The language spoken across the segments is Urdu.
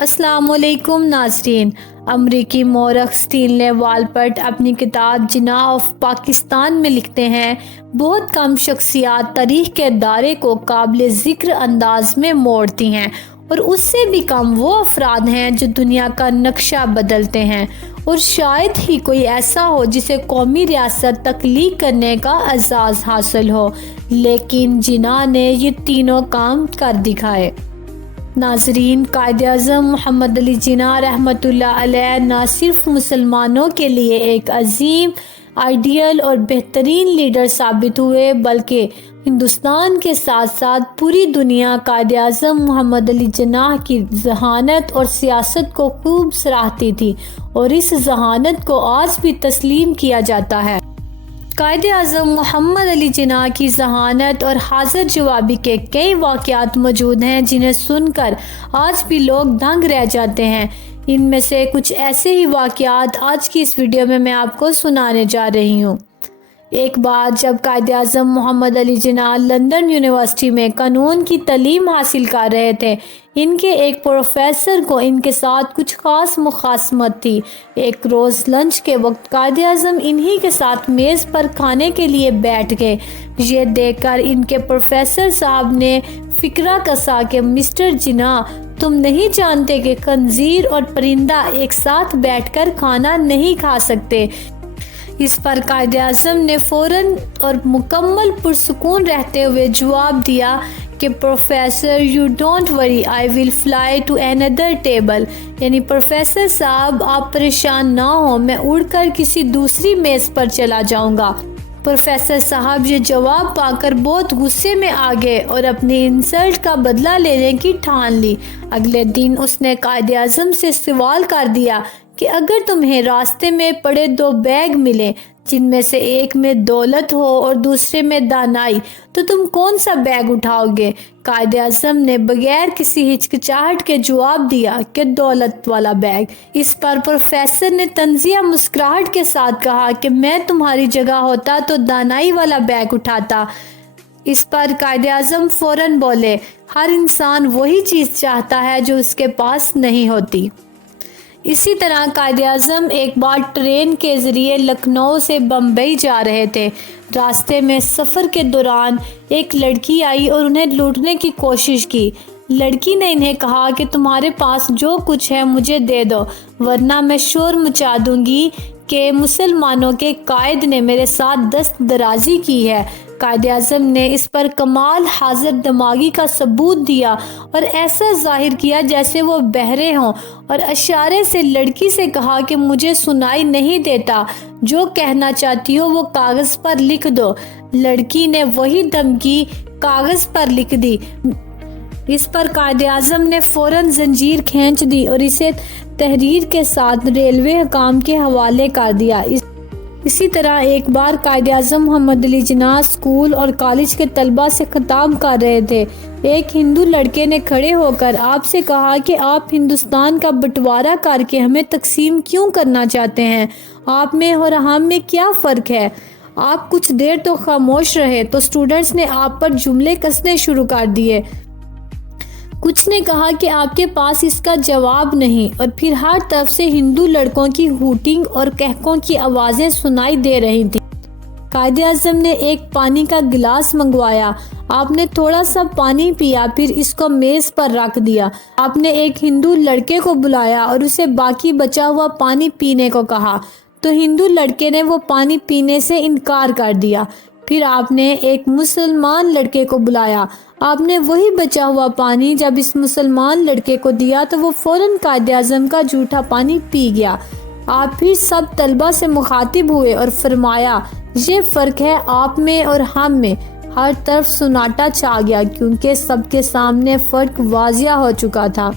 السلام علیکم ناظرین۔ امریکی مورخ اسٹینلے والپرٹ اپنی کتاب جناح آف پاکستان میں لکھتے ہیں، بہت کم شخصیات تاریخ کے دائرے کو قابل ذکر انداز میں موڑتی ہیں، اور اس سے بھی کم وہ افراد ہیں جو دنیا کا نقشہ بدلتے ہیں، اور شاید ہی کوئی ایسا ہو جسے قومی ریاست تخلیق کرنے کا اعزاز حاصل ہو، لیکن جناح نے یہ تینوں کام کر دکھائے۔ ناظرین، قائد اعظم محمد علی جناح رحمۃ اللہ علیہ نہ صرف مسلمانوں کے لیے ایک عظیم، آئیڈیل اور بہترین لیڈر ثابت ہوئے، بلکہ ہندوستان کے ساتھ ساتھ پوری دنیا قائد اعظم محمد علی جناح کی ذہانت اور سیاست کو خوب سراہتی تھی، اور اس ذہانت کو آج بھی تسلیم کیا جاتا ہے۔ قائد اعظم محمد علی جناح کی ذہانت اور حاضر جوابی کے کئی واقعات موجود ہیں جنہیں سن کر آج بھی لوگ دنگ رہ جاتے ہیں۔ ان میں سے کچھ ایسے ہی واقعات آج کی اس ویڈیو میں آپ کو سنانے جا رہی ہوں۔ ایک بار جب قائد اعظم محمد علی جناح لندن یونیورسٹی میں قانون کی تعلیم حاصل کر رہے تھے، ان کے ایک پروفیسر کو ان کے ساتھ کچھ خاص مخاصمت تھی۔ ایک روز لنچ کے وقت قائد اعظم انہی کے ساتھ میز پر کھانے کے لیے بیٹھ گئے۔ یہ دیکھ کر ان کے پروفیسر صاحب نے فقرہ کسا کہ مسٹر جناح، تم نہیں جانتے کہ خنزیر اور پرندہ ایک ساتھ بیٹھ کر کھانا نہیں کھا سکتے؟ اس پر قائد اعظم نے فوراً اور مکمل پرسکون رہتے ہوئے جواب دیا کہ professor you don't worry, I will fly to another table, یعنی پروفیسر صاحب آپ پریشان نہ ہوں، میں اڑ کر کسی دوسری میز پر چلا جاؤں گا۔ پروفیسر صاحب یہ جواب پا کر بہت غصے میں آ گئے اور اپنی انسلٹ کا بدلہ لینے کی ٹھان لی۔ اگلے دن اس نے قائد اعظم سے سوال کر دیا کہ اگر تمہیں راستے میں پڑے دو بیگ ملیں جن میں سے ایک میں دولت ہو اور دوسرے میں دانائی، تو تم کون سا بیگ اٹھاؤ گے؟ قائد اعظم نے بغیر کسی ہچکچاہٹ کے جواب دیا کہ دولت والا بیگ۔ اس پر پروفیسر نے طنزیہ مسکراہٹ کے ساتھ کہا کہ میں تمہاری جگہ ہوتا تو دانائی والا بیگ اٹھاتا۔ اس پر قائد اعظم فوراً بولے، ہر انسان وہی چیز چاہتا ہے جو اس کے پاس نہیں ہوتی۔ اسی طرح قائد اعظم ایک بار ٹرین کے ذریعے لکھنؤ سے بمبئی جا رہے تھے۔ راستے میں سفر کے دوران ایک لڑکی آئی اور انہیں لوٹنے کی کوشش کی۔ لڑکی نے انہیں کہا کہ تمہارے پاس جو کچھ ہے مجھے دے دو، ورنہ میں شور مچا دوں گی کہ مسلمانوں کے قائد نے میرے ساتھ دست درازی کی ہے۔ قائد اعظم نے اس پر کمال حاضر دماغی کا ثبوت دیا اور ایسا ظاہر کیا جیسے وہ بہرے ہوں، اور اشارے سے لڑکی سے کہا کہ مجھے سنائی نہیں دیتا، جو کہنا چاہتی ہو وہ کاغذ پر لکھ دو۔ لڑکی نے وہی دھمکی کاغذ پر لکھ دی۔ اس پر قائد اعظم نے فوراً زنجیر کھینچ دی اور اسے تحریر کے ساتھ ریلوے حکام کے حوالے کر دیا۔ اسی طرح ایک بار قائد اعظم محمد علی جناح اسکول اور کالج کے طلباء سے خطاب کر رہے تھے۔ ایک ہندو لڑکے نے کھڑے ہو کر آپ سے کہا کہ آپ ہندوستان کا بٹوارہ کر کے ہمیں تقسیم کیوں کرنا چاہتے ہیں؟ آپ میں اور ہم میں کیا فرق ہے؟ آپ کچھ دیر تو خاموش رہے تو اسٹوڈنٹس نے آپ پر جملے کسنے شروع کر دیے۔ کچھ نے کہا کہ آپ کے پاس اس کا جواب نہیں، اور پھر ہر طرف سے ہندو لڑکوں کی ہوٹنگ اور کہکوں کی آوازیں سنائی دے رہی تھیں۔ قائد اعظم نے ایک پانی کا گلاس منگوایا۔ آپ نے تھوڑا سا پانی پیا، پھر اس کو میز پر رکھ دیا۔ آپ نے ایک ہندو لڑکے کو بلایا اور اسے باقی بچا ہوا پانی پینے کو کہا، تو ہندو لڑکے نے وہ پانی پینے سے انکار کر دیا۔ پھر آپ نے ایک مسلمان لڑکے کو بلایا۔ آپ نے وہی بچا ہوا پانی جب اس مسلمان لڑکے کو دیا تو وہ فوراً قائد اعظم کا جھوٹا پانی پی گیا۔ آپ پھر سب طلبہ سے مخاطب ہوئے اور فرمایا، یہ فرق ہے آپ میں اور ہم میں۔ ہر طرف سناٹا چھا گیا کیونکہ سب کے سامنے فرق واضح ہو چکا تھا۔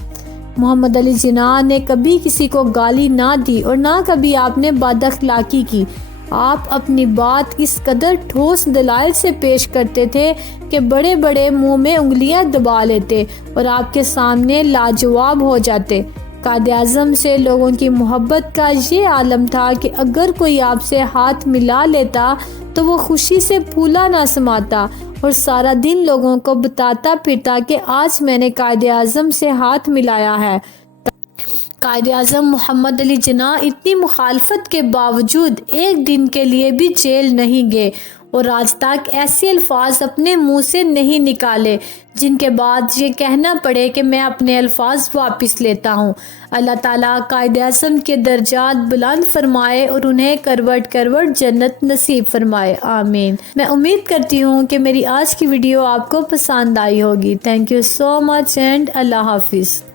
محمد علی جناح نے کبھی کسی کو گالی نہ دی اور نہ کبھی آپ نے بد اخلاقی کی۔ آپ اپنی بات اس قدر ٹھوس دلائل سے پیش کرتے تھے کہ بڑے بڑے منہ میں انگلیاں دبا لیتے اور آپ کے سامنے لاجواب ہو جاتے۔ قائد اعظم سے لوگوں کی محبت کا یہ عالم تھا کہ اگر کوئی آپ سے ہاتھ ملا لیتا تو وہ خوشی سے پھولا نہ سماتا اور سارا دن لوگوں کو بتاتا پھرتا کہ آج میں نے قائد اعظم سے ہاتھ ملایا ہے۔ قائد اعظم محمد علی جناح اتنی مخالفت کے باوجود ایک دن کے لیے بھی جیل نہیں گئے اور آج تک ایسے الفاظ اپنے منہ سے نہیں نکالے جن کے بعد یہ کہنا پڑے کہ میں اپنے الفاظ واپس لیتا ہوں۔ اللہ تعالیٰ قائد اعظم کے درجات بلند فرمائے اور انہیں کروٹ کروٹ جنت نصیب فرمائے، آمین۔ میں امید کرتی ہوں کہ میری آج کی ویڈیو آپ کو پسند آئی ہوگی۔ Thank you so much and اللہ حافظ۔